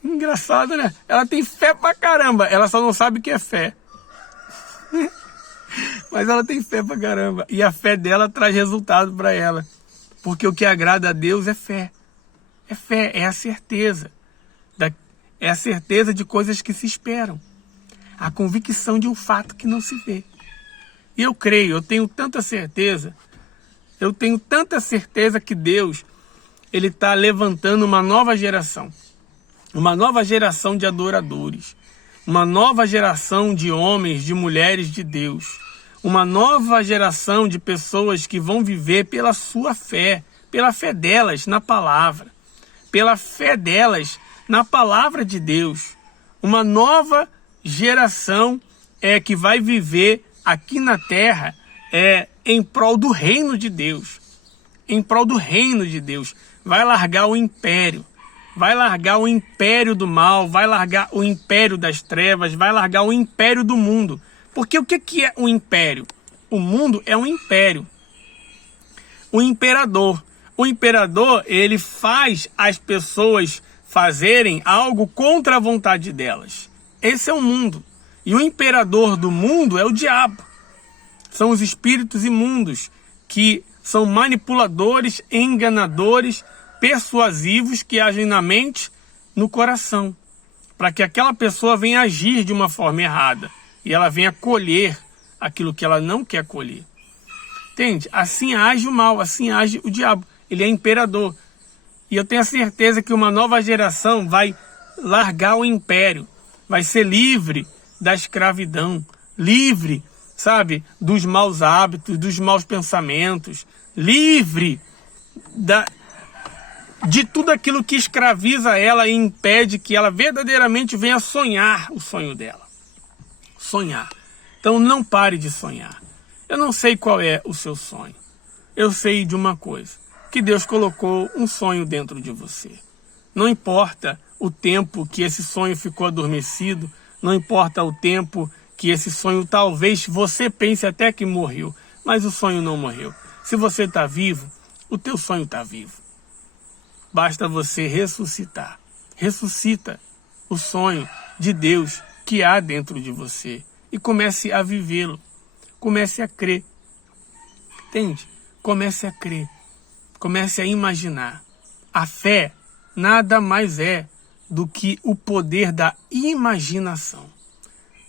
Engraçado, né? Ela tem fé pra caramba. Ela só não sabe o que é fé. Mas ela tem fé pra caramba. E a fé dela traz resultado para ela. Porque o que agrada a Deus é fé. É fé, é a certeza. É a certeza de coisas que se esperam. A convicção de um fato que não se vê. E eu creio, eu tenho tanta certeza que Deus, Ele está levantando uma nova geração de adoradores, uma nova geração de homens, de mulheres de Deus, uma nova geração de pessoas que vão viver pela sua fé, pela fé delas na palavra, pela fé delas na palavra de Deus, uma nova geração que vai viver aqui na terra em prol do reino de Deus, em prol do reino de Deus, vai largar o império, vai largar o império do mal, vai largar o império das trevas, vai largar o império do mundo. Porque o que é um império? O mundo é um império. O imperador, ele faz as pessoas fazerem algo contra a vontade delas. Esse é o mundo. E o imperador do mundo é o diabo. São os espíritos imundos que são manipuladores, enganadores, persuasivos que agem na mente, no coração, para que aquela pessoa venha agir de uma forma errada e ela venha colher aquilo que ela não quer colher. Entende? Assim age o mal, assim age o diabo. Ele é imperador. E eu tenho a certeza que uma nova geração vai largar o império, vai ser livre da escravidão, livre, sabe, dos maus hábitos, dos maus pensamentos, livre de tudo aquilo que escraviza ela e impede que ela verdadeiramente venha sonhar o sonho dela. Sonhar. Então não pare de sonhar. Eu não sei qual é o seu sonho. Eu sei de uma coisa, que Deus colocou um sonho dentro de você. Não importa o tempo que esse sonho ficou adormecido, não importa o tempo que esse sonho talvez você pense até que morreu, mas o sonho não morreu. Se você está vivo, o teu sonho está vivo. Basta você ressuscitar. Ressuscita o sonho de Deus que há dentro de você e comece a vivê-lo. Comece a crer. Entende? Comece a crer. Comece a imaginar. A fé nada mais é do que o poder da imaginação.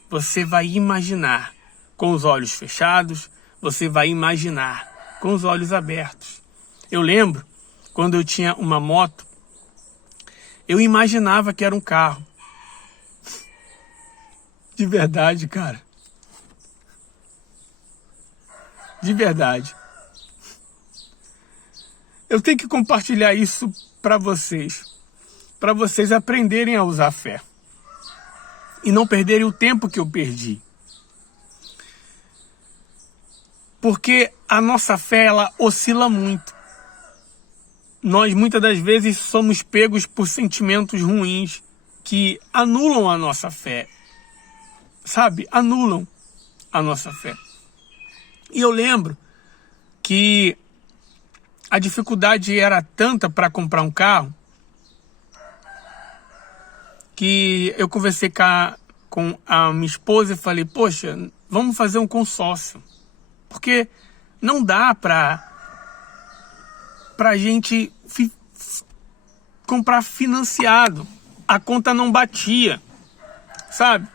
Você vai imaginar com os olhos fechados, você vai imaginar com os olhos abertos. Eu lembro, quando eu tinha uma moto, eu imaginava que era um carro. De verdade, cara. De verdade. Eu tenho que compartilhar isso para vocês aprenderem a usar fé e não perderem o tempo que eu perdi. Porque a nossa fé, ela oscila muito. Nós muitas das vezes somos pegos por sentimentos ruins que anulam a nossa fé. Sabe? Anulam a nossa fé. E eu lembro que a dificuldade era tanta para comprar um carro que eu conversei com a minha esposa e falei, poxa, vamos fazer um consórcio. Porque não dá pra gente comprar financiado. A conta não batia, sabe?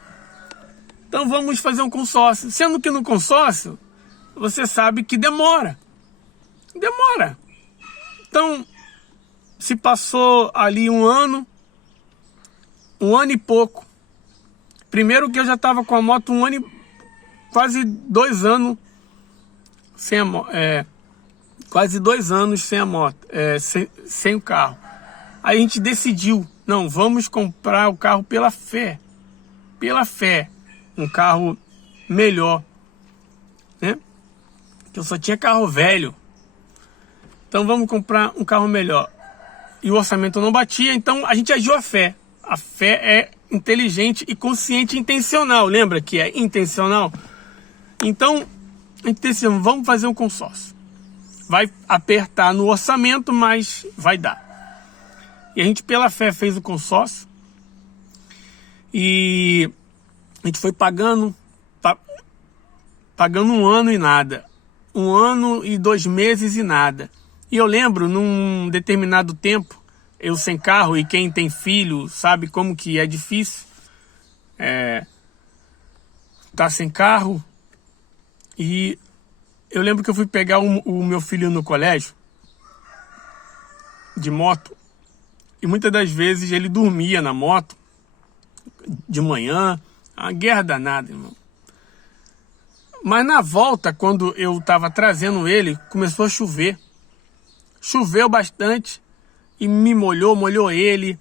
Então vamos fazer um consórcio. Sendo que no consórcio, você sabe que demora. Demora. Então, se passou ali um ano e pouco. Primeiro que eu já estava com a moto quase 2 anos sem a moto. Quase 2 anos sem a moto, sem o carro. Aí a gente decidiu, não, vamos comprar o carro pela fé. Pela fé. Um carro melhor, né? Que eu só tinha carro velho. Então vamos comprar um carro melhor. E o orçamento não batia, então a gente agiu a fé. A fé é inteligente e consciente e intencional. Lembra que é intencional? Então, a gente decidiu, vamos fazer um consórcio. Vai apertar no orçamento, mas vai dar. E a gente, pela fé, fez o consórcio. E a gente foi pagando pagando 1 ano e nada. 1 ano e 2 meses e nada. E eu lembro, num determinado tempo, eu sem carro, e quem tem filho sabe como que é difícil. Tá sem carro. E eu lembro que eu fui pegar o meu filho no colégio, de moto. E muitas das vezes ele dormia na moto, de manhã. Uma guerra danada, irmão. Mas na volta, quando eu estava trazendo ele, começou a chover. Choveu bastante e me molhou ele.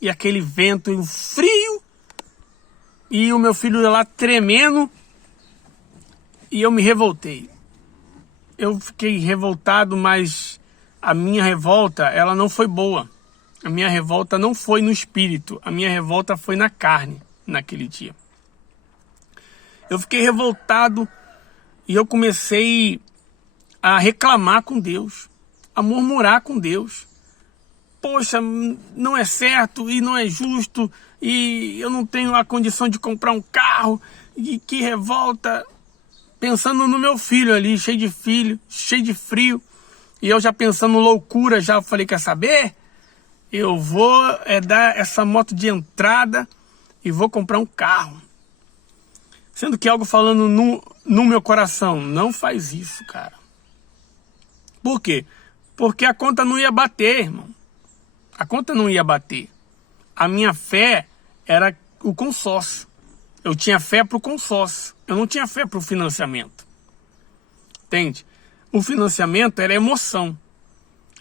E aquele vento, e o frio. E o meu filho lá tremendo. E eu me revoltei. Eu fiquei revoltado, mas a minha revolta, ela não foi boa. A minha revolta não foi no espírito. A minha revolta foi na carne, naquele dia. Eu fiquei revoltado e eu comecei a reclamar com Deus, a murmurar com Deus. Poxa, não é certo e não é justo e eu não tenho a condição de comprar um carro. E que revolta. Pensando no meu filho ali, cheio de frio. E eu já pensando loucura, já falei, quer saber? Eu vou dar essa moto de entrada e vou comprar um carro. Sendo que algo falando no meu coração, não faz isso, cara. Por quê? Porque a conta não ia bater, irmão. A conta não ia bater. A minha fé era o consórcio. Eu tinha fé para o consórcio. Eu não tinha fé para o financiamento. Entende? O financiamento era emoção.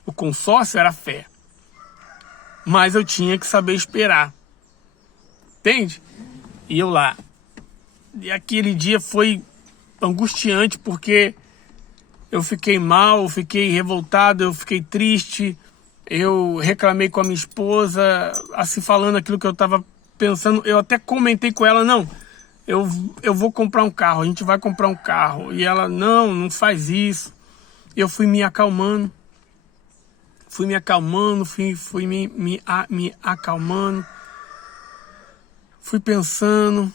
O consórcio era fé. Mas eu tinha que saber esperar. Entende? E eu lá. E aquele dia foi angustiante porque eu fiquei mal, eu fiquei revoltado, eu fiquei triste. Eu reclamei com a minha esposa, assim falando aquilo que eu estava pensando. Eu até comentei com ela, não, eu vou comprar um carro, a gente vai comprar um carro. E ela, não faz isso. Eu fui me acalmando. Fui me acalmando. Fui pensando.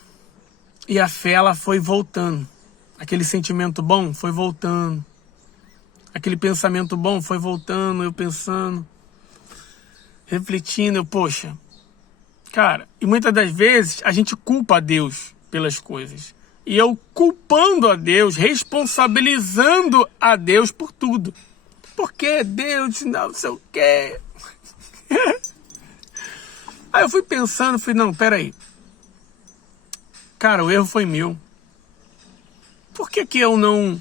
E a fé, ela foi voltando. Aquele sentimento bom foi voltando. Aquele pensamento bom foi voltando, eu pensando. Refletindo, poxa. Cara, e muitas das vezes a gente culpa a Deus pelas coisas. E eu culpando a Deus, responsabilizando a Deus por tudo. Porque Deus não sei o quê. Aí eu fui pensando, não, peraí. Cara, o erro foi meu. Por que eu não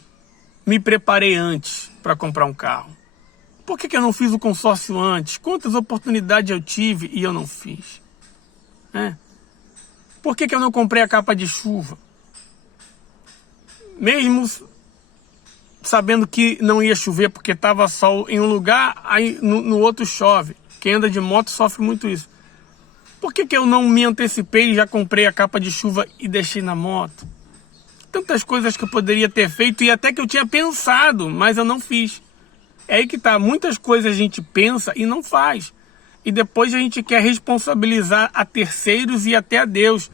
me preparei antes para comprar um carro? Por que eu não fiz o consórcio antes? Quantas oportunidades eu tive e eu não fiz? Por que eu não comprei a capa de chuva? Mesmo sabendo que não ia chover porque estava sol em um lugar, aí no outro chove. Quem anda de moto sofre muito isso. Por que eu não me antecipei e já comprei a capa de chuva e deixei na moto? Tantas coisas que eu poderia ter feito e até que eu tinha pensado, mas eu não fiz. É aí que tá, muitas coisas a gente pensa e não faz. E depois a gente quer responsabilizar a terceiros e até a Deus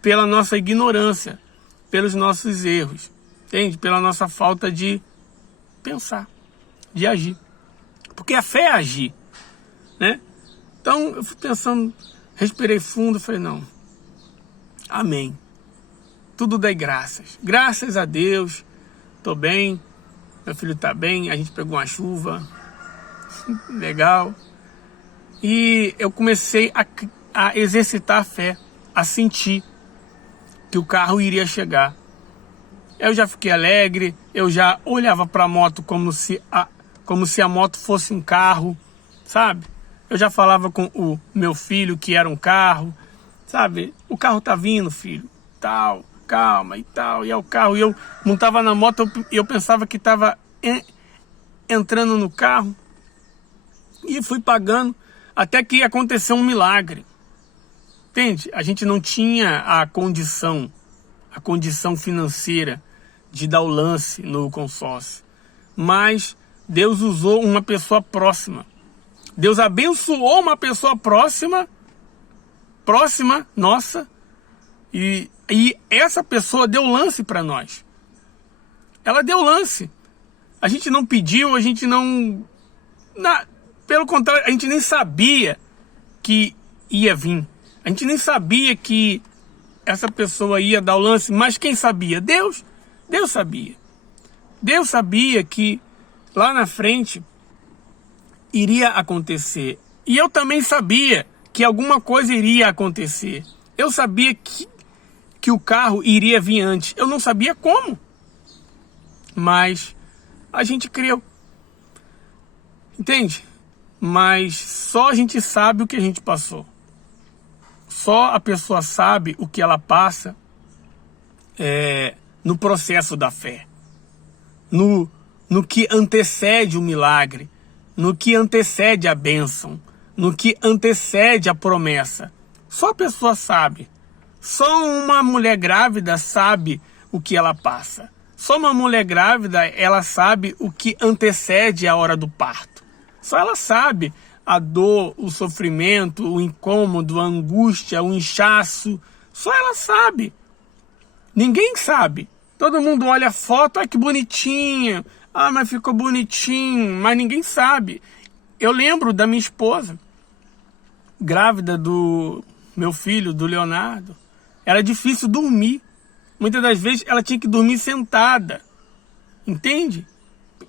pela nossa ignorância, pelos nossos erros, entende? Pela nossa falta de pensar, de agir. Porque a fé é agir, né? Então eu fui pensando, respirei fundo, falei, não, amém. Tudo dai graças. Graças a Deus, tô bem, meu filho tá bem, a gente pegou uma chuva, legal. E eu comecei a exercitar a fé, a sentir que o carro iria chegar. Eu já fiquei alegre, eu já olhava para a moto como se a moto fosse um carro, sabe? Eu já falava com o meu filho que era um carro, sabe? O carro tá vindo, filho, tal, calma e tal. E é o carro, e eu montava na moto e eu pensava que estava entrando no carro. E fui pagando até que aconteceu um milagre. Entende? A gente não tinha a condição financeira de dar o lance no consórcio. Mas Deus usou uma pessoa próxima. Deus abençoou uma pessoa próxima nossa, e essa pessoa deu lance para nós. Ela deu lance. A gente não pediu, a gente não... pelo contrário, a gente nem sabia que ia vir. A gente nem sabia que essa pessoa ia dar o lance, mas quem sabia? Deus. Deus sabia. Deus sabia que lá na frente iria acontecer. E eu também sabia que alguma coisa iria acontecer. Eu sabia que o carro iria vir antes. Eu não sabia como. Mas a gente creu. Entende? Mas só a gente sabe o que a gente passou. Só a pessoa sabe o que ela passa no processo da fé. No que antecede o milagre. No que antecede a bênção. No que antecede a promessa. Só a pessoa sabe. Só uma mulher grávida sabe o que ela passa. Só uma mulher grávida, ela sabe o que antecede a hora do parto. Só ela sabe a dor, o sofrimento, o incômodo, a angústia, o inchaço. Só ela sabe. Ninguém sabe. Todo mundo olha a foto, que bonitinha. Mas ficou bonitinho. Mas ninguém sabe. Eu lembro da minha esposa, grávida do meu filho, do Leonardo. Era difícil dormir. Muitas das vezes ela tinha que dormir sentada. Entende?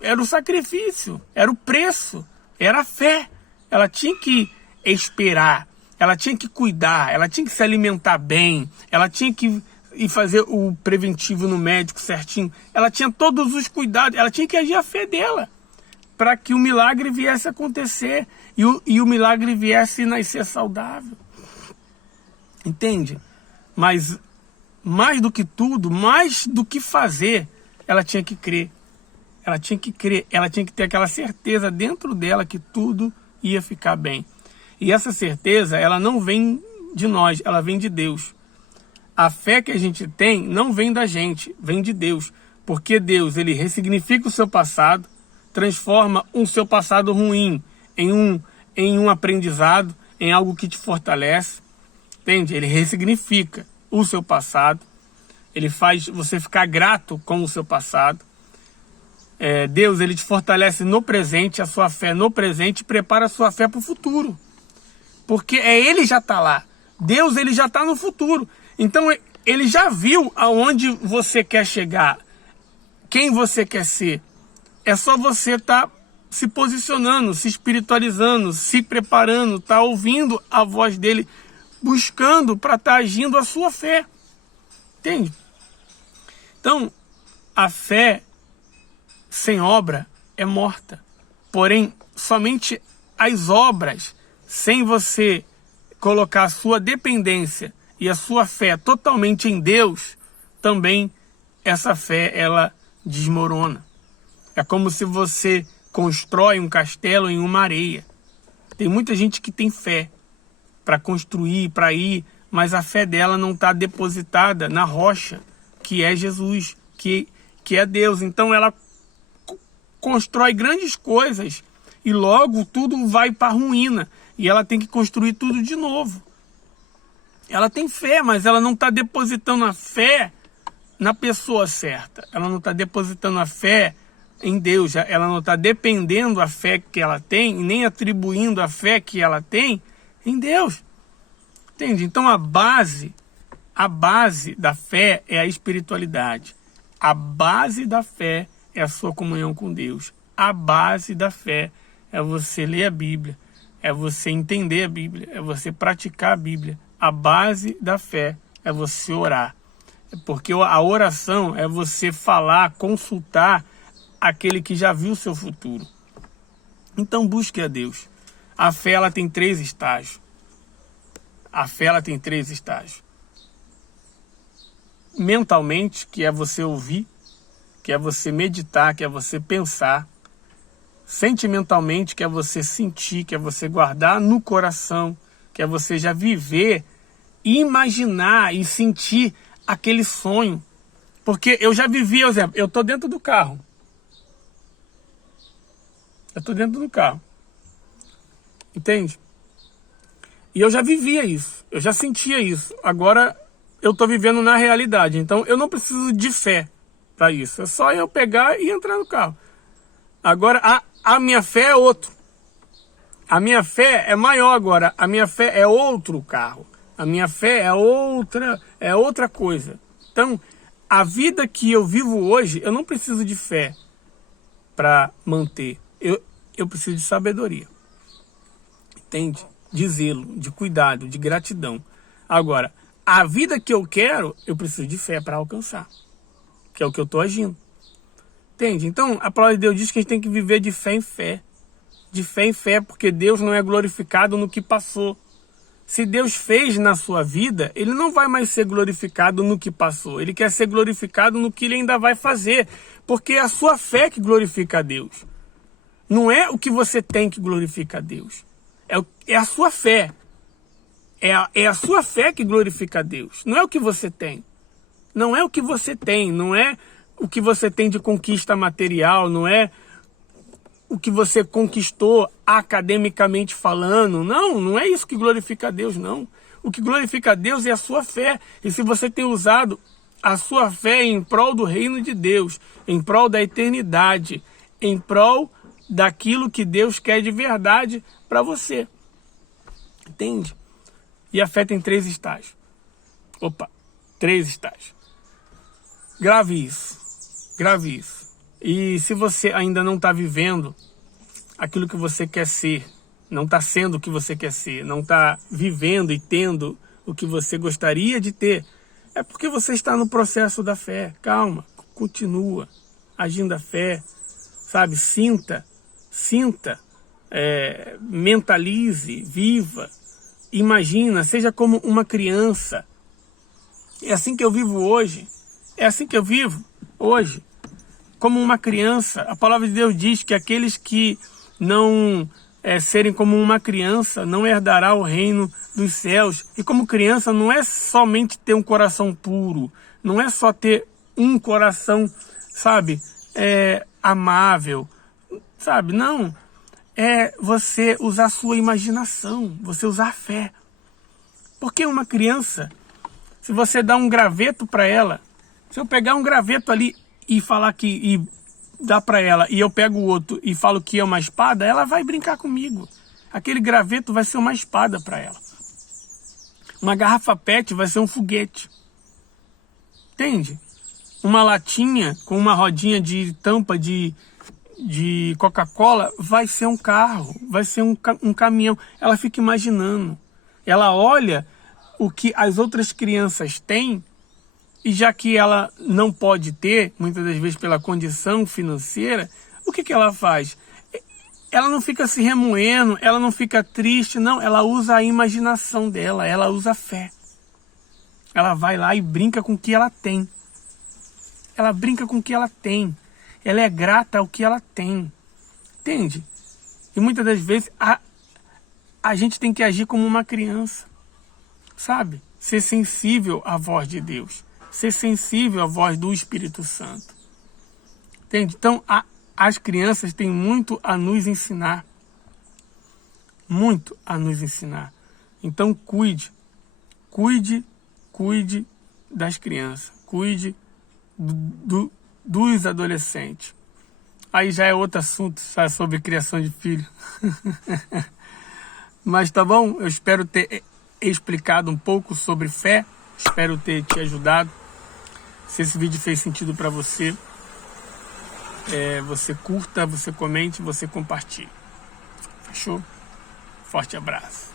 Era o sacrifício, era o preço, era a fé. Ela tinha que esperar, ela tinha que cuidar, ela tinha que se alimentar bem, ela tinha que ir fazer o preventivo no médico certinho. Ela tinha todos os cuidados, ela tinha que agir a fé dela para que o milagre viesse a acontecer e o milagre viesse a nascer saudável. Entende? Mas mais do que tudo, mais do que fazer, ela tinha que crer. Ela tinha que crer, ela tinha que ter aquela certeza dentro dela que tudo ia ficar bem. E essa certeza, ela não vem de nós, ela vem de Deus. A fé que a gente tem não vem da gente, vem de Deus. Porque Deus, ele ressignifica o seu passado, transforma um seu passado ruim em um aprendizado, em algo que te fortalece. Entende? Ele ressignifica o seu passado. Ele faz você ficar grato com o seu passado. Deus, ele te fortalece no presente, a sua fé no presente, e prepara a sua fé para o futuro. Porque ele já está lá. Deus, ele já está no futuro. Então, ele já viu aonde você quer chegar, quem você quer ser. É só você estar se posicionando, se espiritualizando, se preparando, estar ouvindo a voz dele, buscando para estar agindo a sua fé. Entende? Então, a fé sem obra é morta. Porém, somente as obras, sem você colocar a sua dependência e a sua fé totalmente em Deus, também essa fé, ela desmorona. É como se você constrói um castelo em uma areia. Tem muita gente que tem fé para construir, para ir, mas a fé dela não está depositada na rocha, que é Jesus, que é Deus. Então ela constrói grandes coisas e logo tudo vai para a ruína e ela tem que construir tudo de novo. Ela tem fé, mas ela não está depositando a fé na pessoa certa. Ela não está depositando a fé em Deus. Ela não está dependendo a fé que ela tem e nem atribuindo a fé que ela tem em Deus. Entende? Então a base da fé é a espiritualidade. A base da fé é a sua comunhão com Deus. A base da fé é você ler a Bíblia, é você entender a Bíblia, é você praticar a Bíblia. A base da fé é você orar. Porque a oração é você falar, consultar aquele que já viu o seu futuro. Então busque a Deus. A fé, ela tem 3 estágios. A fé, ela tem 3 estágios. Mentalmente, que é você ouvir, que é você meditar, que é você pensar. Sentimentalmente, que é você sentir, que é você guardar no coração, que é você já viver, imaginar e sentir aquele sonho. Porque eu já vivi, por exemplo, eu estou dentro do carro. Eu estou dentro do carro. Entende? E eu já vivia isso, eu já sentia isso. Agora eu estou vivendo na realidade. Então eu não preciso de fé para isso. É só eu pegar e entrar no carro. Agora, a minha fé é outro. A minha fé é maior agora. A minha fé é outro carro. A minha fé é outra coisa. Então, a vida que eu vivo hoje, eu não preciso de fé para manter. Eu preciso de sabedoria. Entende? De zelo, de cuidado, de gratidão. Agora, a vida que eu quero, eu preciso de fé para alcançar. Que é o que eu estou agindo. Entende? Então, a palavra de Deus diz que a gente tem que viver de fé em fé. De fé em fé, porque Deus não é glorificado no que passou. Se Deus fez na sua vida, Ele não vai mais ser glorificado no que passou. Ele quer ser glorificado no que Ele ainda vai fazer. Porque é a sua fé que glorifica a Deus. Não é o que você tem que glorifica a Deus. É a sua fé. É a sua fé que glorifica a Deus. Não é o que você tem. Não é o que você tem. Não é o que você tem de conquista material. Não é o que você conquistou academicamente falando. Não é isso que glorifica a Deus, não. O que glorifica a Deus é a sua fé. E se você tem usado a sua fé em prol do reino de Deus, em prol da eternidade, em prol daquilo que Deus quer de verdade para você. Entende? E a fé tem 3 estágios. 3 estágios. Grave isso. Grave isso. E se você ainda não está vivendo aquilo que você quer ser, não está sendo o que você quer ser, não está vivendo e tendo o que você gostaria de ter, é porque você está no processo da fé. Calma, continua agindo a fé, sabe? Sinta, mentalize, viva, imagina, seja como uma criança. É assim que eu vivo hoje, é assim que eu vivo hoje. Como uma criança. A palavra de Deus diz que aqueles que não serem como uma criança não herdará o reino dos céus. E como criança não é somente ter um coração puro, não é só ter um coração, sabe, amável, sabe, não. É você usar sua imaginação, você usar a fé. Porque uma criança, se você dá um graveto para ela, se eu pegar um graveto ali e falar e dá para ela, e eu pego o outro e falo que é uma espada, ela vai brincar comigo. Aquele graveto vai ser uma espada para ela. Uma garrafa PET vai ser um foguete. Entende? Uma latinha com uma rodinha de tampa de Coca-Cola vai ser um carro, vai ser um caminhão. Ela fica imaginando. Ela olha o que as outras crianças têm. E já que ela não pode ter, muitas das vezes pela condição financeira, o que ela faz? Ela não fica se remoendo, ela não fica triste, não. Ela usa a imaginação dela, ela usa a fé. Ela vai lá e brinca com o que ela tem. Ela brinca com o que ela tem. Ela é grata ao que ela tem. Entende? E muitas das vezes a gente tem que agir como uma criança. Sabe? Ser sensível à voz de Deus. Ser sensível à voz do Espírito Santo. Entende? Então, as crianças têm muito a nos ensinar. Muito a nos ensinar. Então, cuide das crianças. Cuide dos adolescentes. Aí já é outro assunto, sabe, sobre criação de filho. Mas tá bom? Eu espero ter explicado um pouco sobre fé. Espero ter te ajudado. Se esse vídeo fez sentido para você, você curta, você comente, você compartilhe. Fechou? Forte abraço.